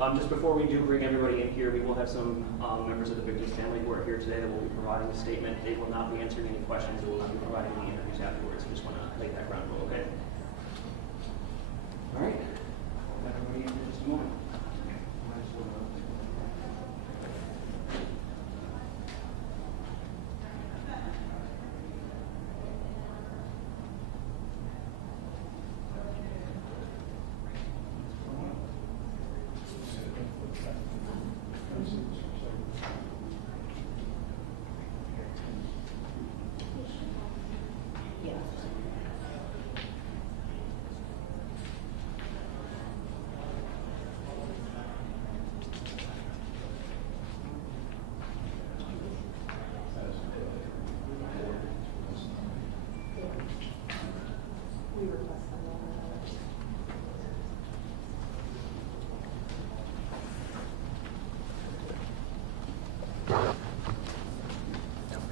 Just before we do bring everybody in here, we will have some members of the victim's family who are here today that will be providing a statement. They will not be answering any questions. They will not be providing any interviews afterwards. I just want to lay that ground rule, okay? All right. I'll have everybody in here just a moment.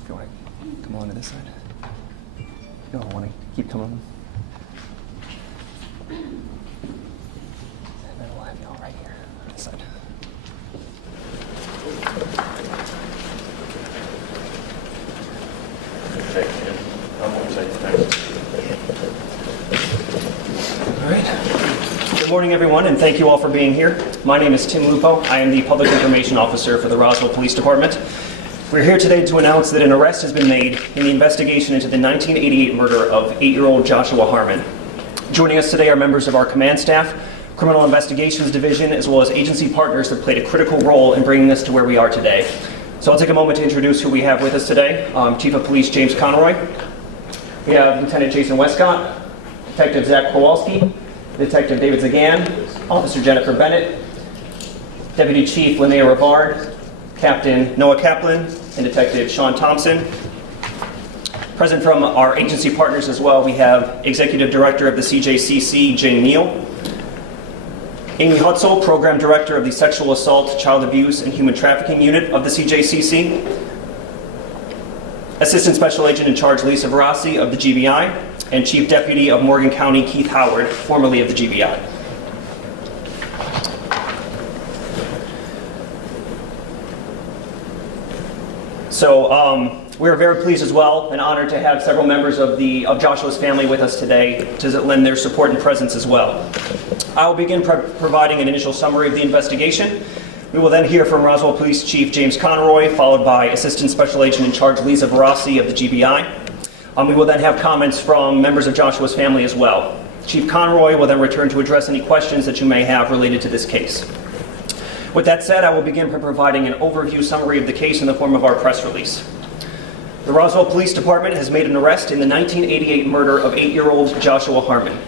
If you want to come on to this side. You don't want to keep coming. And then we'll have you all right here on this side. All right. Good morning, everyone, and thank you all for being here. My name is Tim Lupo. I am the Public Information Officer for the Roswell Police Department. We're here today to announce that an arrest has been made in the investigation into the 1988 murder of 8-year-old Joshua Harmon. Joining us today are members of our command staff, Criminal Investigations Division, as well as agency partners that played a critical role in bringing us to where we are today. So I'll take a moment to introduce who we have with us today. Chief of Police James Conroy. We have Lieutenant Jason Westcott, Detective Zach Kowalski, Detective David Zagan, Officer Jennifer Bennett, Deputy Chief Linnea Rivard, Captain Noah Kaplan, and Detective Sean Thompson. Present from our agency partners as well, we have Executive Director of the CJCC, Jane Neal, Amy Hutzel, Program Director of the Sexual Assault, Child Abuse, and Human Trafficking Unit of the CJCC, Assistant Special Agent in Charge Lisa Verassi of the GBI, and Chief Deputy of Morgan County Keith Howard, formerly of the GBI. So we are very pleased as well and honored to have several members of Joshua's family with us today to lend their support and presence as well. I will begin providing an initial summary of the investigation. We will then hear from Roswell Police Chief James Conroy, followed by Assistant Special Agent in Charge Lisa Verassi of the GBI. We will then have comments from members of Joshua's family as well. Chief Conroy will then return to address any questions that you may have related to this case. With that said, I will begin by providing an overview summary of the case in the form of our press release. The Roswell Police Department has made an arrest in the 1988 murder of 8-year-old Joshua Harmon.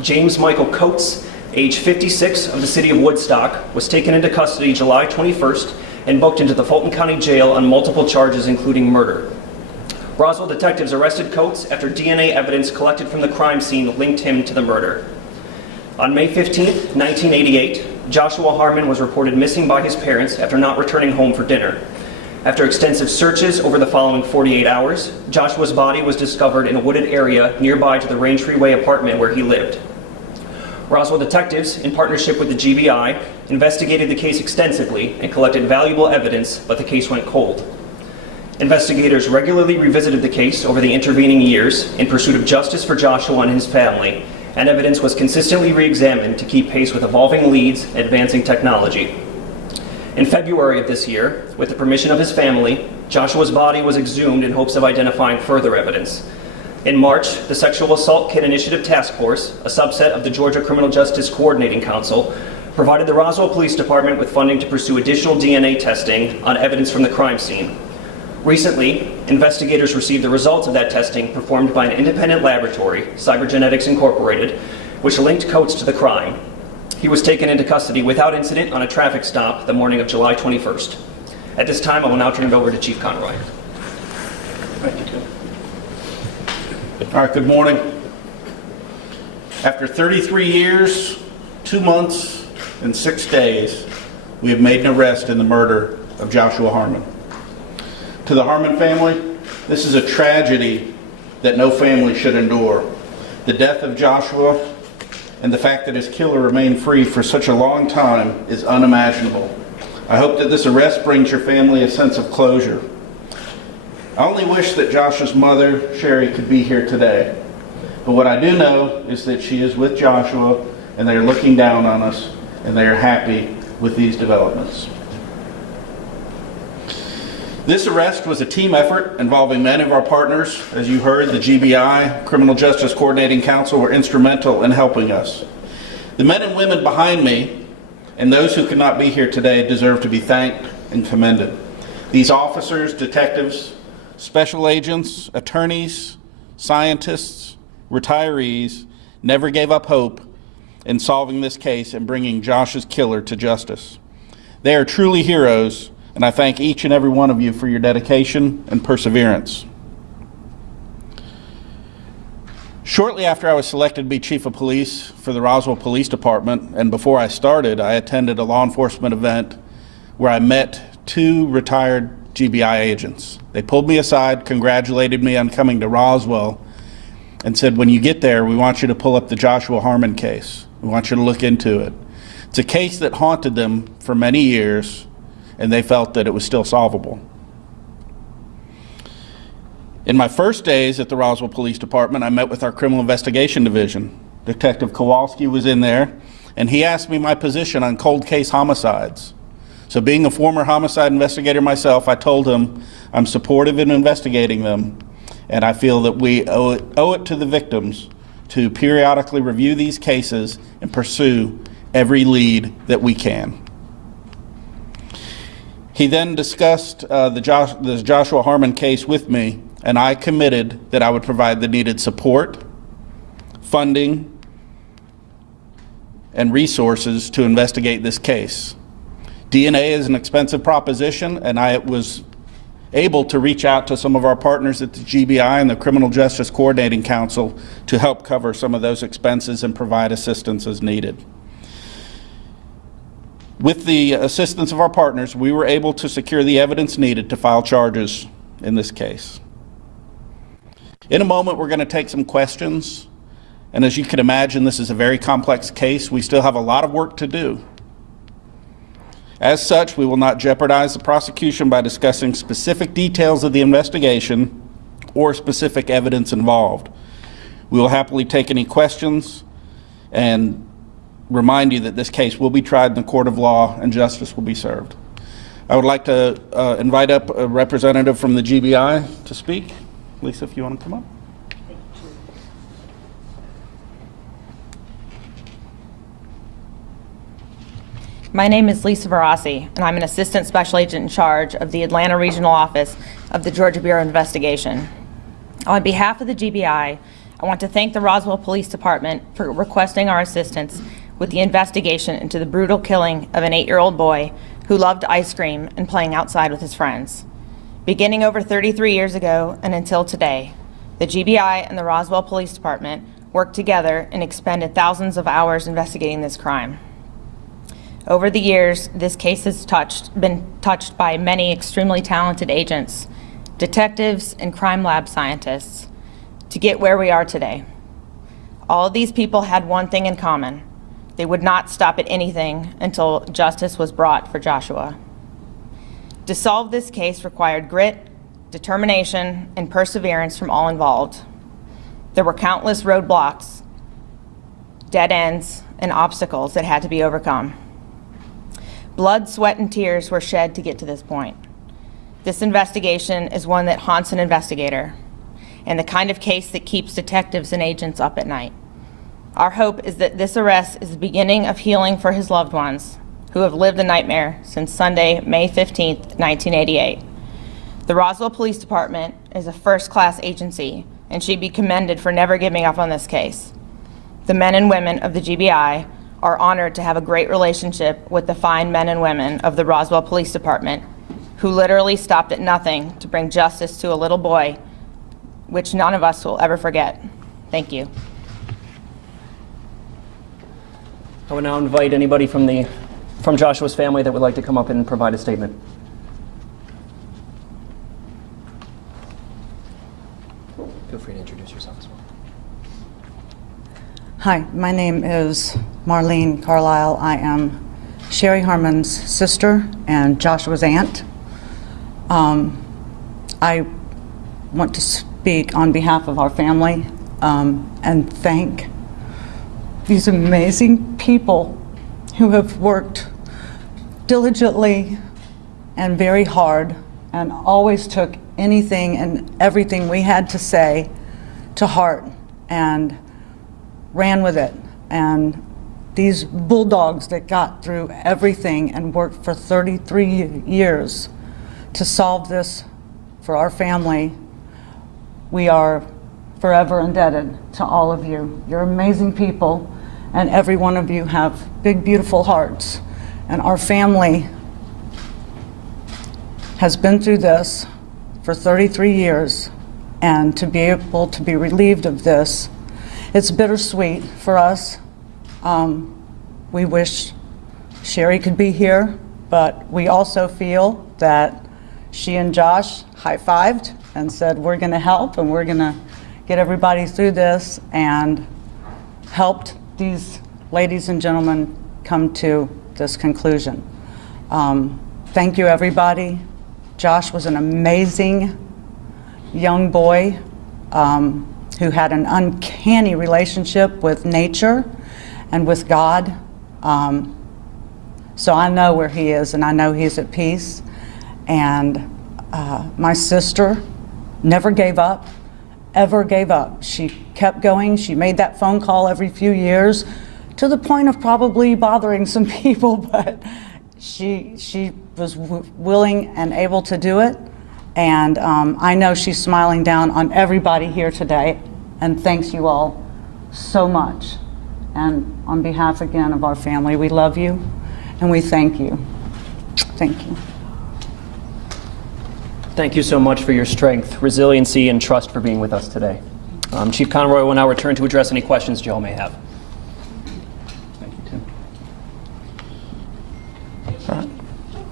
James Michael Coates, age 56, of the city of Woodstock, was taken into custody July 21st and booked into the Fulton County Jail on multiple charges, including murder. Roswell detectives arrested Coates after DNA evidence collected from the crime scene linked him to the murder. On May 15, 1988, Joshua Harmon was reported missing by his parents after not returning home for dinner. After extensive searches over the following 48 hours, Joshua's body was discovered in a wooded area nearby to the Raintree Way apartment where he lived. Roswell detectives, in partnership with the GBI, investigated the case extensively and collected valuable evidence, but the case went cold. Investigators regularly revisited the case over the intervening years in pursuit of justice for Joshua and his family, and evidence was consistently re-examined to keep pace with evolving leads and advancing technology. In February of this year, with the permission of his family, Joshua's body was exhumed in hopes of identifying further evidence. In March, the Sexual Assault Kit Initiative Task Force, a subset of the Georgia Criminal Justice Coordinating Council, provided the Roswell Police Department with funding to pursue additional DNA testing on evidence from the crime scene. Recently, investigators received the results of that testing performed by an independent laboratory, Cybergenetics Incorporated, which linked Coates to the crime. He was taken into custody without incident on a traffic stop the morning of July 21st. At this time, I will now turn it over to Chief Conroy. Thank you. All right, good morning. After 33 years, 2 months, and 6 days, we have made an arrest in the murder of Joshua Harmon. To the Harmon family, this is a tragedy that no family should endure. The death of Joshua and the fact that his killer remained free for such a long time is unimaginable. I hope that this arrest brings your family a sense of closure. I only wish that Josh's mother, Sherry, could be here today. But what I do know is that she is with Joshua, and they are looking down on us, and they are happy with these developments. This arrest was a team effort involving many of our partners. As you heard, the GBI, Criminal Justice Coordinating Council, were instrumental in helping us. The men and women behind me, and those who could not be here today, deserve to be thanked and commended. These officers, detectives, special agents, attorneys, scientists, retirees never gave up hope in solving this case and bringing Josh's killer to justice. They are truly heroes, and I thank each and every one of you for your dedication and perseverance. Shortly after I was selected to be Chief of Police for the Roswell Police Department, and before I started, I attended a law enforcement event where I met 2 retired GBI agents. They pulled me aside, congratulated me on coming to Roswell, and said, when you get there, we want you to pull up the Joshua Harmon case. We want you to look into it. It's a case that haunted them for many years, and they felt that it was still solvable. In my first days at the Roswell Police Department, I met with our Criminal Investigation Division. Detective Kowalski was in there, and he asked me my position on cold case homicides. So being a former homicide investigator myself, I told him I'm supportive in investigating them, and I feel that we owe it to the victims to periodically review these cases and pursue every lead that we can. He then discussed the Joshua Harmon case with me, and I committed that I would provide the needed support, funding, and resources to investigate this case. DNA is an expensive proposition, and I was able to reach out to some of our partners at the GBI and the Criminal Justice Coordinating Council to help cover some of those expenses and provide assistance as needed. With the assistance of our partners, we were able to secure the evidence needed to file charges in this case. In a moment, we're going to take some questions, and as you can imagine, this is a very complex case. We still have a lot of work to do. As such, we will not jeopardize the prosecution by discussing specific details of the investigation or specific evidence involved. We will happily take any questions and remind you that this case will be tried in the court of law and justice will be served. I would like to invite up a representative from the GBI to speak. Lisa, if you want to come up. My name is Lisa Barassi, and I'm an Assistant Special Agent in charge of the Atlanta Regional Office of the Georgia Bureau of Investigation. On behalf of the GBI, I want to thank the Roswell Police Department for requesting our assistance with the investigation into the brutal killing of an 8-year-old boy who loved ice cream and playing outside with his friends. Beginning over 33 years ago and until today, the GBI and the Roswell Police Department worked together and expended thousands of hours investigating this crime. Over the years, this case has been touched by many extremely talented agents, detectives, and crime lab scientists to get where we are today. All of these people had one thing in common. They would not stop at anything until justice was brought for Joshua. To solve this case required grit, determination, and perseverance from all involved. There were countless roadblocks, dead ends, and obstacles that had to be overcome. Blood, sweat, and tears were shed to get to this point. This investigation is one that haunts an investigator, and the kind of case that keeps detectives and agents up at night. Our hope is that this arrest is the beginning of healing for his loved ones who have lived the nightmare since Sunday, May 15th, 1988. The Roswell Police Department is a first-class agency and should be commended for never giving up on this case. The men and women of the GBI are honored to have a great relationship with the fine men and women of the Roswell Police Department who literally stopped at nothing to bring justice to a little boy, which none of us will ever forget. Thank you. I would now invite anybody from Joshua's family that would like to come up and provide a statement. Feel free to introduce yourself as well. Hi, my name is Marlene Carlisle. I am Sherry Harmon's sister and Joshua's aunt. I want to speak on behalf of our family and thank these amazing people who have worked diligently and very hard and always took anything and everything we had to say to heart and ran with it. And these bulldogs that got through everything and worked for 33 years to solve this for our family, we are forever indebted to all of you. You're amazing people, and every one of you have big, beautiful hearts. And our family has been through this for 33 years, and to be able to be relieved of this, it's bittersweet for us. We wish Sherry could be here, but we also feel that she and Josh high-fived and said, we're gonna help and we're gonna get everybody through this, and helped these ladies and gentlemen come to this conclusion. Thank you, everybody. Josh was an amazing young boy who had an uncanny relationship with nature and with God. So I know where he is, and I know he's at peace. And my sister never gave up, ever gave up. She kept going. She made that phone call every few years, to the point of probably bothering some people, but she was willing and able to do it. And I know she's smiling down on everybody here today, and thanks you all so much. And on behalf again of our family, we love you and we thank you. Thank you. Thank you so much for your strength, resiliency, and trust for being with us today. Chief Conroy will now return to address any questions Joe may have. Thank you, Tim.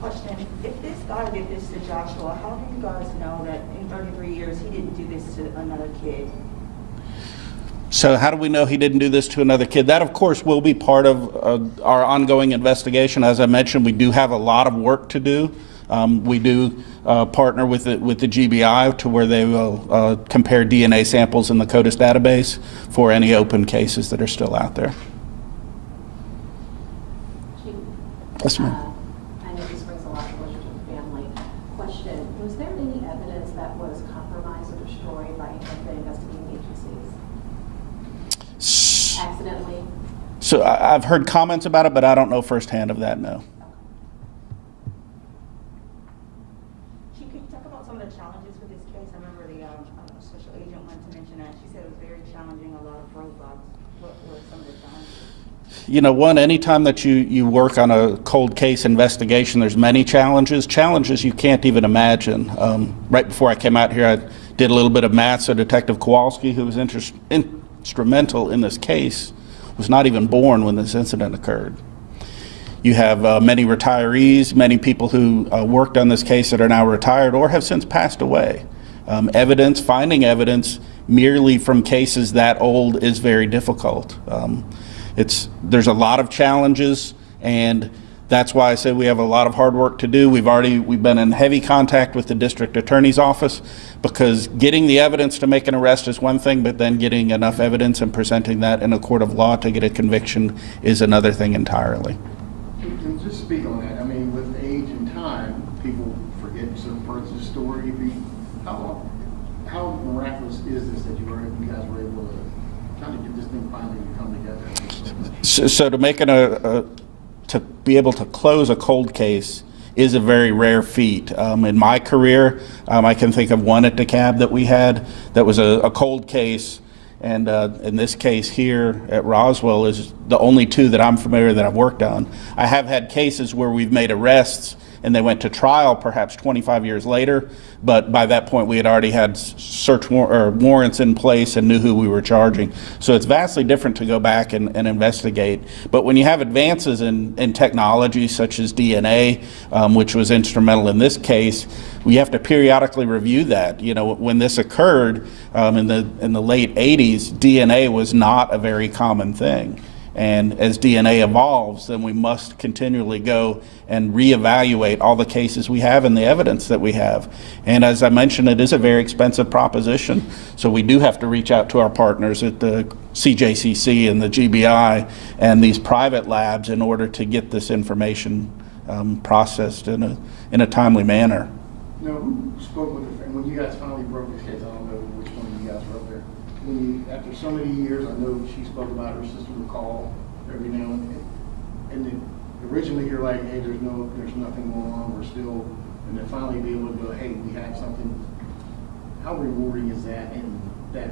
Question, if this guy did this to Joshua, how do you guys know that in 33 years he didn't do this to another kid? So how do we know he didn't do this to another kid? That, of course, will be part of our ongoing investigation. As I mentioned, we do have a lot of work to do. We do partner with the GBI to where they will compare DNA samples in the CODIS database for any open cases that are still out there. Chief, Yes, ma'am. I know this brings a lot of pleasure to the family. Question, was there any evidence that was compromised or destroyed by any of the investigating agencies? Accidentally? So I've heard comments about it, but I don't know firsthand of that, no. Chief, could you talk about some of the challenges with this case? I remember the special agent wanted to mention that. She said it was very challenging, a lot of roadblocks. What were some of the challenges? You know, one, anytime that you work on a cold case investigation, there's many challenges you can't even imagine. Right before I came out here, I did a little bit of math, so Detective Kowalski, who was instrumental in this case, was not even born when this incident occurred. You have many retirees, many people who worked on this case that are now retired or have since passed away. Finding evidence merely from cases that old is very difficult. There's a lot of challenges, and that's why I say we have a lot of hard work to do. We've been in heavy contact with the district attorney's office, because getting the evidence to make an arrest is one thing, but then getting enough evidence and presenting that in a court of law to get a conviction is another thing entirely. And just speak on that. I mean, with age and time, people forget certain parts of the story. How miraculous is this that you guys were able to kind of get this thing finally to come together? So to make to be able to close a cold case is a very rare feat. In my career, I can think of one at DeKalb that we had that was a cold case, and in this case here at Roswell is the only two that I'm familiar that I've worked on. I have had cases where we've made arrests and they went to trial perhaps 25 years later. But by that point, we had already had search warrants in place and knew who we were charging. So it's vastly different to go back and investigate. But when you have advances in technology such as DNA, which was instrumental in this case, we have to periodically review that. You know, when this occurred in the late 80s, DNA was not a very common thing. And as DNA evolves, then we must continually go and reevaluate all the cases we have and the evidence that we have. And as I mentioned, it is a very expensive proposition. So we do have to reach out to our partners at the CJCC and the GBI and these private labs in order to get this information processed in a timely manner. Now, who spoke with the family? When you guys finally broke this case, I don't know which one of you guys were up there. After so many years, I know she spoke about her sister would call every now and then. And then originally you're like, hey, there's nothing going on, we're still, and then finally be able to go, hey, we have something. How rewarding is that? And that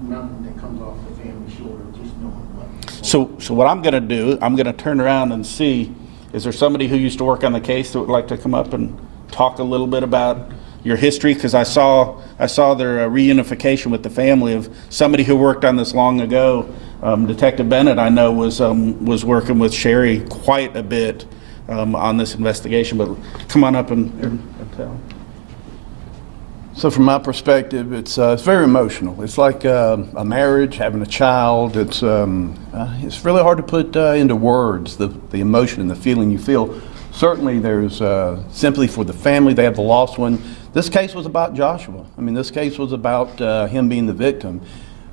mountain that comes off the family's shoulder, just knowing what. So what I'm going to do, I'm going to turn around and see, is there somebody who used to work on the case that would like to come up and talk a little bit about your history? Because I saw their reunification with the family of somebody who worked on this long ago. Detective Bennett, I know, was working with Sherry quite a bit on this investigation. But come on up and tell. So from my perspective, it's very emotional. It's like a marriage, having a child. It's really hard to put into words the emotion and the feeling you feel. Certainly there's sympathy for the family. They have the lost one. This case was about Joshua. I mean, this case was about him being the victim.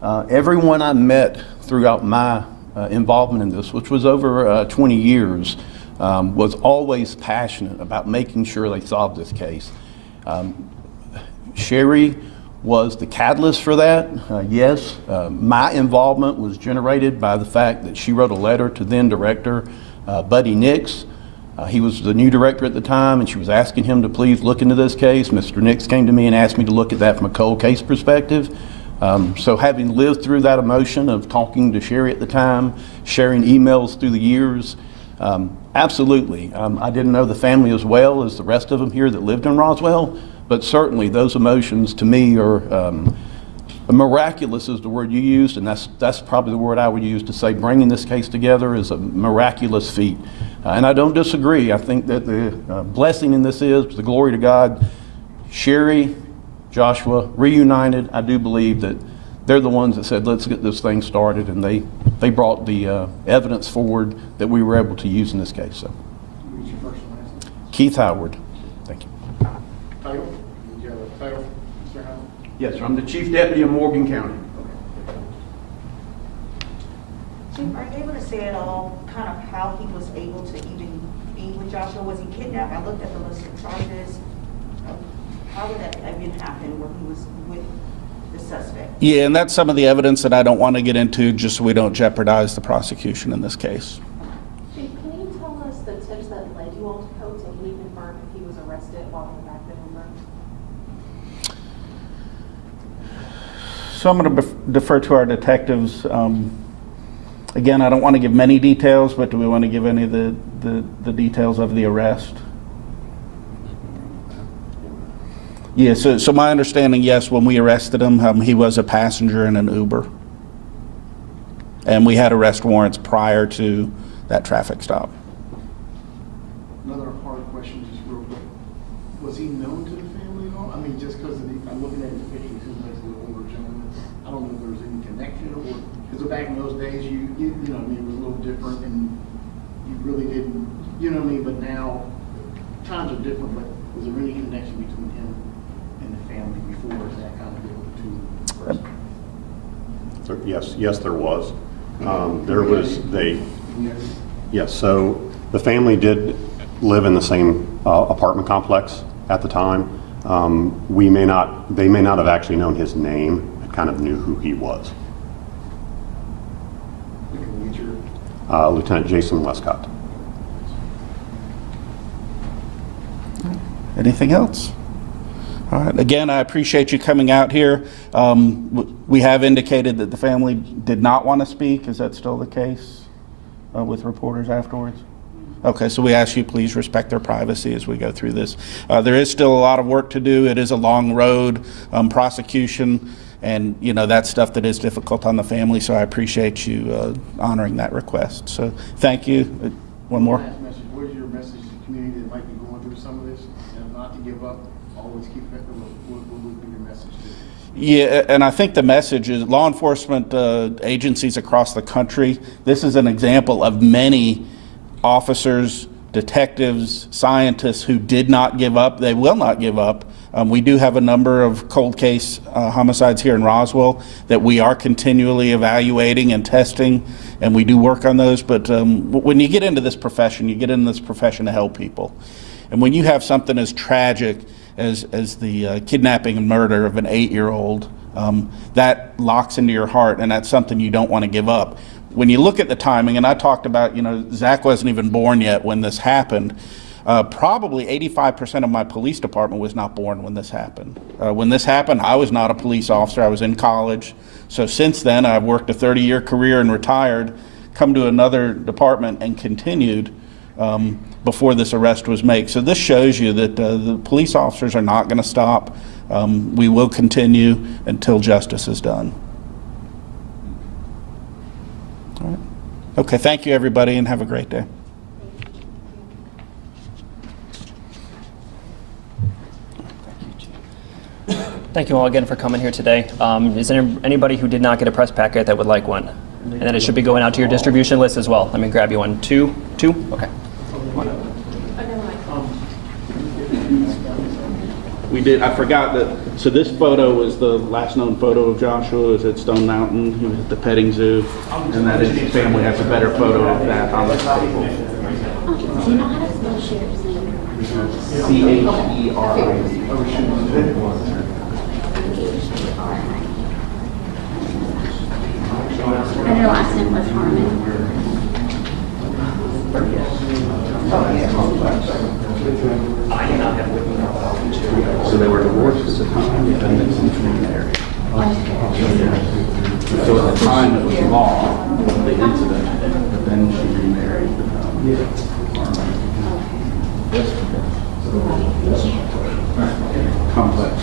Everyone I met throughout my involvement in this, which was over 20 years, was always passionate about making sure they solved this case. Sherry was the catalyst for that. Yes, my involvement was generated by the fact that she wrote a letter to then director Buddy Nix. He was the new director at the time, and she was asking him to please look into this case. Mr. Nix came to me and asked me to look at that from a cold case perspective. So having lived through that emotion of talking to Sherry at the time, sharing emails through the years, absolutely. I didn't know the family as well as the rest of them here that lived in Roswell, but certainly those emotions to me are miraculous is the word you used, and that's probably the word I would use to say bringing this case together is a miraculous feat. And I don't disagree. I think that the blessing in this is the glory to God. Sherry, Joshua, reunited. I do believe that they're the ones that said, let's get this thing started, and they brought the evidence forward that we were able to use in this case. So, What's your first and last name? Keith Howard. Thank you. Title? Do you have a title, Mr. Howard? Yes, sir. I'm the Chief Deputy of Morgan County. Chief, are you able to say at all kind of how he was able to even be with Joshua? Was he kidnapped? I looked at the list of charges. How did that even happen when he was with the suspect? Yeah, and that's some of the evidence that I don't want to get into just so we don't jeopardize the prosecution in this case. Chief, can you tell us the tips that led you all to Coates, and can you confirm if he was arrested while in the back bedroom room? So I'm going to defer to our detectives. Again, I don't want to give many details, but do we want to give any of the details of the arrest? Yeah, so my understanding, yes, when we arrested him, he was a passenger in an Uber. And we had arrest warrants prior to that traffic stop. Another hard question, just real quick. Was he known to the family at all? I mean, just because I'm looking at his picture, he seems like an older gentleman. I don't know if there was any connection, or because back in those days, you know, I mean, it was a little different, and you really didn't, you know what I mean. But now times are different. But was there any connection between him and the family before that kind of deal to? Yes, there was. Yes, so the family did live in the same apartment complex at the time. They may not have actually known his name, but kind of knew who he was. Lieutenant Jason Westcott. Anything else? All right. Again, I appreciate you coming out here. We have indicated that the family did not want to speak. Is that still the case with reporters afterwards? Okay, so we ask you please respect their privacy as we go through this. There is still a lot of work to do. It is a long road, prosecution, and that's stuff that is difficult on the family, so I appreciate you honoring that request. So thank you. One more? Last message, what is your message to the community that might be going through some of this, and not to give up, always keep it, what would be your message to them? Yeah, and I think the message is law enforcement agencies across the country, this is an example of many officers, detectives, scientists who did not give up. They will not give up. We do have a number of cold case homicides here in Roswell that we are continually evaluating and testing, and we do work on those. But when you get into this profession, you get into this profession to help people. And when you have something as tragic as the kidnapping and murder of an 8-year-old, that locks into your heart, and that's something you don't want to give up. When you look at the timing, and I talked about, Zach wasn't even born yet when this happened. Probably 85% of my police department was not born when this happened. When this happened, I was not a police officer. I was in college. So since then, I've worked a 30-year career and retired, come to another department and continued before this arrest was made. So this shows you that the police officers are not going to stop. We will continue until justice is done. All right. Okay, thank you, everybody, and have a great day. Thank you all again for coming here today. Is there anybody who did not get a press packet that would like one? And then it should be going out to your distribution list as well. Let me grab you one. Two? Okay. We did, I forgot that, so this photo was the last known photo of Joshua, is at Stone Mountain. He was at the petting zoo, and that is his family has a better photo of that on the table. Do you know how to spell Cher's name? C-H-E-R-I-Z. And her last name was Harmon. I do not have with me now. So they were divorced at the time, and then since remarried. So at the time it was law, the incident, but then she remarried. Yes. Complex.